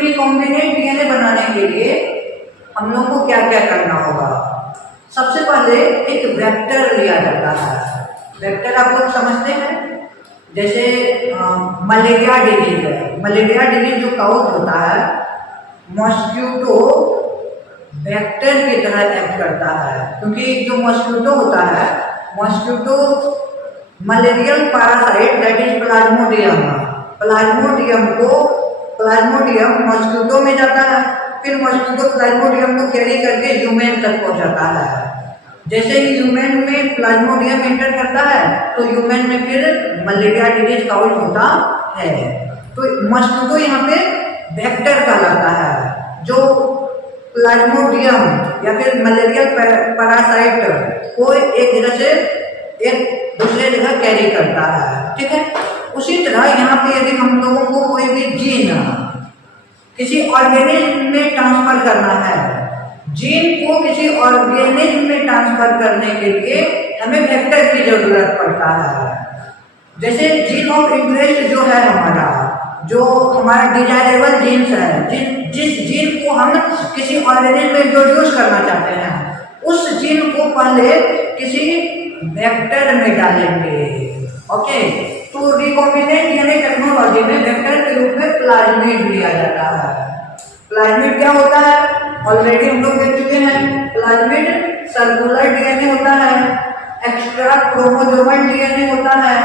Recombinant DNA बनाने के लिए हम लोग को क्या क्या करना होगा? सबसे पहले एक वेक्टर लिया जाता है। वेक्टर आप लोग समझते हैं, जैसे मलेरिया डिजीज है। मलेरिया डिजीज जो काउज होता है, मॉस्क्यूटो वेक्टर की तरह एक्ट करता है, क्योंकि जो मॉस्क्यूटो होता है, mosquito malarial parasite that is Plasmodium, Plasmodium mosquito में जाता है, फिर मॉस्क्यूटो प्लाज्मोडियम को कैरी करके ह्यूमन तक पहुंचाता है। जैसे ही ह्यूमन में प्लाज्मोडियम एंटर करता है तो ह्यूमन में फिर मलेरिया डिजीज काउज होता है। तो मॉस्क्यूटो यहाँ पे वेक्टर कहलाता है, जो प्लाज्मोडियम या फिर मलेरियल पैरासाइट को एक जगह से एक दूसरे जगह कैरी करता है। ठीक है, उसी तरह यहाँ पे यदि हम लोगों को कोई भी जीन किसी ऑर्गेनिज्म में ट्रांसफर करना है, जीन को किसी ऑर्गेनिज्म में ट्रांसफर करने के लिए हमें वेक्टर की जरूरत पड़ता है। जैसे जीन ऑफ इंटरेस्ट जो है हमारा, जो हमारा डिजायरेबल जीन्स है, जिस जीन को हम किसी ऑर्गेनिज्म में इंट्रोड्यूस करना चाहते हैं, उस जीन को पहले किसी वेक्टर में डालेंगे। ओके, तो रिकॉम्बिनेंट डीएनए टेक्नोलॉजी में वेक्टर के रूप में प्लाज्मिड लिया जाता है। प्लाज्मिड क्या होता है? ऑलरेडी हम लोग देख चुके हैं। प्लाज्मिड सर्कुलर डीएनए होता है, एक्स्ट्रा क्रोमोसोमल डीएनए होता है,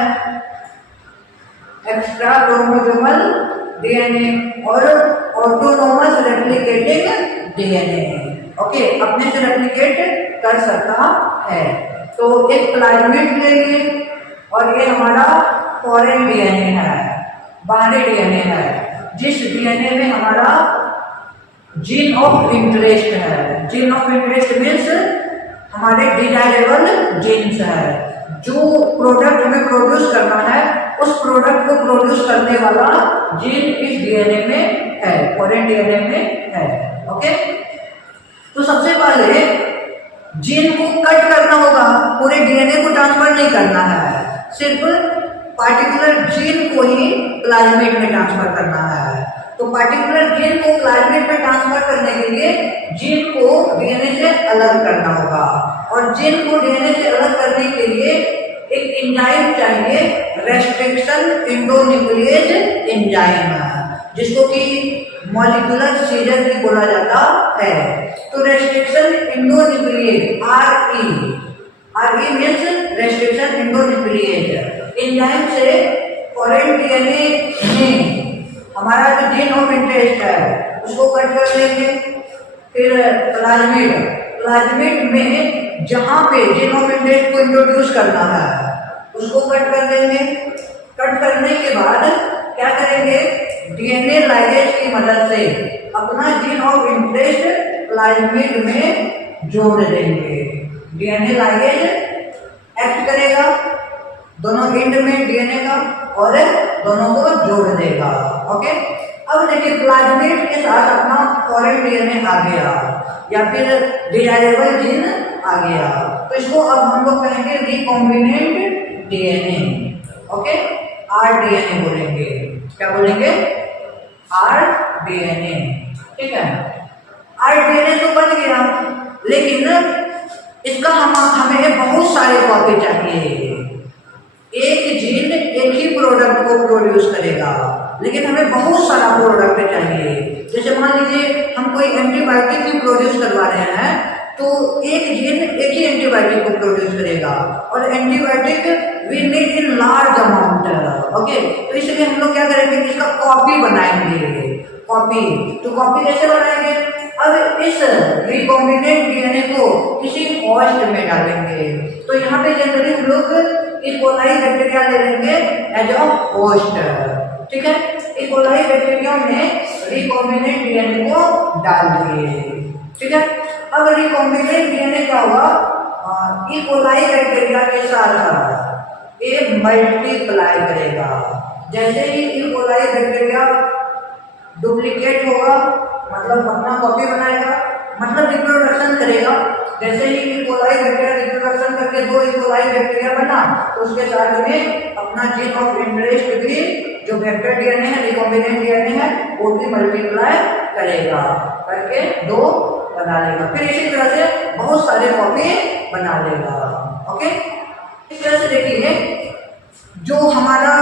एक्स्ट्रा क्रोमोसोमल डीएनए और ऑटोनोमस रेप्लिकेटिंग डीएनए। ओके, अपने से रेप्लिकेट कर सकता है। तो एक प्लाज्मिड लेंगे और ये हमारा फॉरेन डीएनए है, बाहरी डीएनए है, जिस डीएनए में हमारा जीन ऑफ इंटरेस्ट है। जीन ऑफ इंटरेस्ट मीन्स हमारे डिजायरेबल जीन्स है, जो प्रोडक्ट हमें प्रोड्यूस करना है, उस प्रोडक्ट को प्रोड्यूस करने वाला जीन इस डीएनए में है, फॉरेन डीएनए में है। ओके, तो सबसे पहले जीन को कट करना होगा, पूरे डीएनए को ट्रांसफर नहीं करना है, सिर्फ पार्टिकुलर जीन को ही प्लाज्मिड में ट्रांसफर करना है। तो पार्टिकुलर जीन को प्लाज्मिड में ट्रांसफर करने के लिए जीन को डीएनए से अलग करना होगा, और जीन को डीएनए से अलग करने के लिए एक एंजाइम चाहिए, रेस्ट्रिक्शन एंडोन्यूक्लिएज एंजाइम, जिसको कि मॉलिक्यूलर सीजर भी बोला जाता है। तो रेस्ट्रिक्शन एंडोन्यूक्लिएज आरई मीन्स रेस्ट्रिक्शन एंडोन्यूक्लिएज एंजाइम से फॉरेन डीएनए में हमारा जो जीन ऑफ इंटरेस्ट है उसको कट कर लेंगे। फिर प्लाज्मिड में जहां पे जीन ऑफ इंटरेस्ट को इंट्रोड्यूस करना है उसको कट कर देंगे। कट करने के बाद क्या करेंगे, डीएनए लाइगेज की मदद से अपना जीन ऑफ इंटरेस्ट प्लाज्मिड में जोड़ देंगे। डीएनए लाइगेज एक्ट करेगा दोनों एंड में डीएनए का और दोनों को जोड़ देगा। ओके, अब देखिए प्लाज्मिड के साथ अपना फॉरेन डीएनए आ गया या फिर डिजायरेबल जीन आ गया, तो इसको अब हम लोग कहेंगे रिकॉम्बिनेंट डीएनए। ओके, आरडीएनए बोलेंगे। क्या बोलेंगे? आरडीएनए। ठीक है, आरडीएनए तो बन गया, लेकिन इसका हमें बहुत सारे कॉपी चाहिए। एक जीन एक ही प्रोडक्ट को प्रोड्यूस करेगा, लेकिन हमें बहुत सारा प्रोडक्ट चाहिए। जैसे मान लीजिए हम कोई एंटीबायोटिक की प्रोड्यूस करवा रहे हैं, तो एक जीन एक ही एंटीबायोटिक को प्रोड्यूस करेगा, और antibiotic we need in large amount. Okay, तो इसलिए हम लोग क्या करेंगे, इसका कॉपी बनाएंगे। कॉपी, तो कॉपी कैसे बनाएंगे? अब इस रिकॉम्बिनेंट डीएनए को किसी होस्ट में डालेंगे। तो यहाँ पे जनरली हम लोग इकोलाई बैक्टीरिया ले लेंगे एज अ होस्ट। ठीक है, इकोलाई बैक्टीरिया में रिकॉम्बिनेंट डीएनए को डाल दिए। ठीक है, अब रिकॉम्बिनेंट डीएनए क्या होगा, इकोलाई बैक्टीरिया के साथ ये मल्टीप्लाई करेगा। जैसे ही इकोलाई बैक्टीरिया डुप्लीकेट होगा, मतलब अपना कॉपी बनाएगा, मतलब रिप्रोडक्शन करेगा। जैसे ही इकोलाई बैक्टीरिया रिप्रोडक्शन करके दो इकोलाई बैक्टीरिया बना, तो उसके साथ में अपना जीन ऑफ इंटरेस्ट भी जो वेक्टर डीएनए है, रिकॉम्बिनेंट डीएनए है, वो भी मल्टीप्लाई करेगा करके 2 बना लेगा। फिर इसी तरह से बहुत सारे कॉपी बना लेगा। ओके, इस तरह से देखिए जो हमारा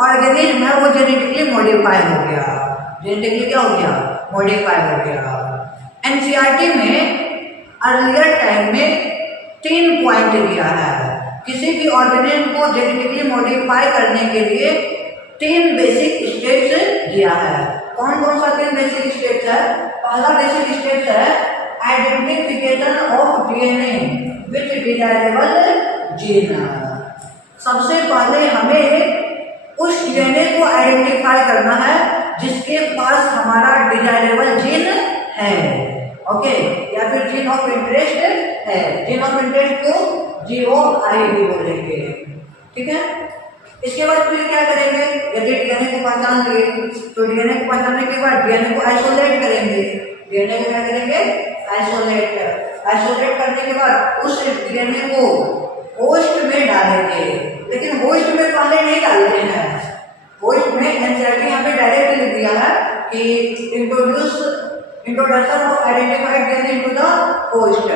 ऑर्गेनिज्म है वो जेनेटिकली मॉडिफाई हो गया। जेनेटिकली क्या हो गया? मॉडिफाई हो गया। एनसीईआरटी में अर्लियर टाइम में 3 पॉइंट दिया है। किसी भी ऑर्गेनिज्म को जेनेटिकली मॉडिफाई करने के लिए 3 बेसिक स्टेप्स दिया है। कौन कौन सा 3 बेसिक स्टेप्स है? पहला बेसिक स्टेप्स है identification of DNA with desirable gene. सबसे पहले हमें उस डीएनए को आइडेंटिफाई करना है जिसके पास हमारा डिजायरेबल जीन है। ओके, या फिर जीन ऑफ इंटरेस्ट है। जीन ऑफ इंटरेस्ट को GOI भी बोलेंगे। ठीक है, इसके बाद फिर क्या करेंगे? यदि डीएनए को पहचान लिए तो डीएनए को पहचानने के बाद डीएनए को आइसोलेट करेंगे। डीएनए को क्या करेंगे? आइसोलेट करने के बाद उस डीएनए को होस्ट में डालेंगे। लेकिन होस्ट में पहले नहीं डालते हैं। होस्ट में एनसीईआरटी यहाँ पे डायरेक्ट लिख दिया है कि introduction of identified DNA into the host.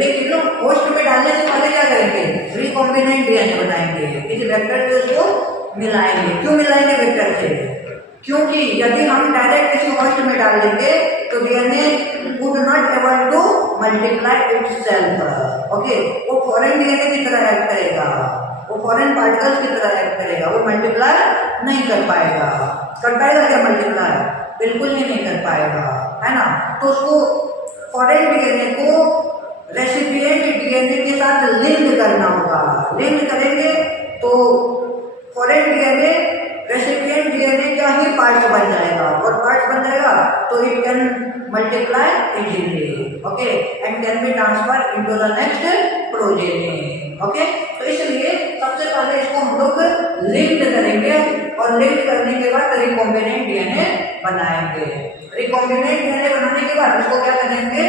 लेकिन होस्ट में डालने से पहले क्या करेंगे? रिकॉम्बिनेंट डीएनए बनाएंगे। इस वेक्टर से उसको मिलाएंगे। क्यों मिलाएंगे वेक्टर से? क्योंकि यदि हम डायरेक्ट किसी होस्ट में डाल देंगे तो DNA would not able to multiply itself. Okay, वो फॉरेन डीएनए की तरह एक्ट करेगा, वो फॉरेन पार्टिकल्स की तरह एक्ट करेगा, वो मल्टीप्लाई नहीं कर पाएगा। कर पाएगा क्या मल्टीप्लाई? बिल्कुल ही नहीं कर पाएगा, है ना। तो उसको फॉरेन डीएनए को रेसिपिएंट डीएनए के साथ लिंक करना होगा। लिंक करेंगे तो फॉरेन डीएनए रेसिपिएंट डीएनए का ही पार्ट बन जाएगा, और पार्ट बन जाएगा तो it can multiply easily. Okay, and can be transfer into the next progeny. Okay, तो इसलिए सबसे पहले इसको हम लोग लिंक करेंगे, और लिंक करने के बाद रिकॉम्बिनेंट डीएनए बनाएंगे। रिकॉम्बिनेंट डीएनए बनाने के बाद इसको क्या करेंगे?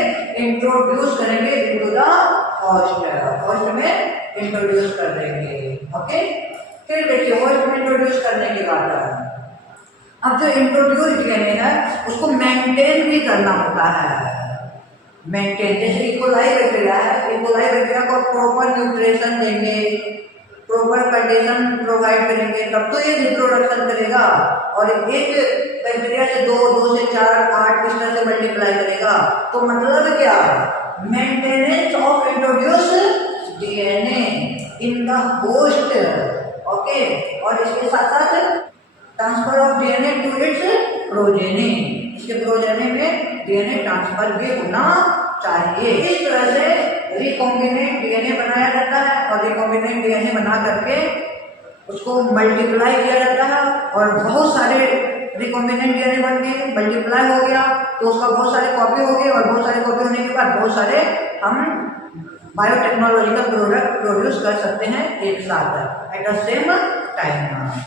इंट्रोड्यूस करेंगे इनटू द होस्ट में इंट्रोड्यूस कर देंगे। ओके, फिर देखिए होस्ट में इंट्रोड्यूस करने के बाद अब जो इंट्रोड्यूस डीएनए है उसको मेंटेन भी करना होता है। मेंटेन, जैसे इकोलाई बैक्टीरिया है, इकोलाई बैक्टीरिया को प्रॉपर न्यूट्रिशन देंगे, प्रॉपर कंडीशन प्रोवाइड करेंगे, तब तो ये रिप्रोडक्शन करेगा। और एक बैक्टीरिया से 2 से 4, 8 इस तरह से मल्टीप्लाई करेगा। तो मतलब क्या? Maintenance of introduce DNA in the host. Okay, और इसके साथ साथ transfer of DNA to its progeny. इसके प्रोजेनी में डीएनए ट्रांसफर भी होना चाहिए। इस तरह से रिकॉम्बिनेंट डीएनए बनाया जाता है, और रिकॉम्बिनेंट डीएनए बना करके उसको मल्टीप्लाई किया जाता है, और बहुत सारे रिकॉम्बिनेंट डीएनए बन के मल्टीप्लाई हो गया तो उसका बहुत सारे कॉपी हो गए, और बहुत सारे कॉपी होने के बाद बहुत सारे हम बायोटेक्नोलॉजिकल प्रोडक्ट प्रोड्यूस कर सकते हैं एक साथ एट द सेम टाइम।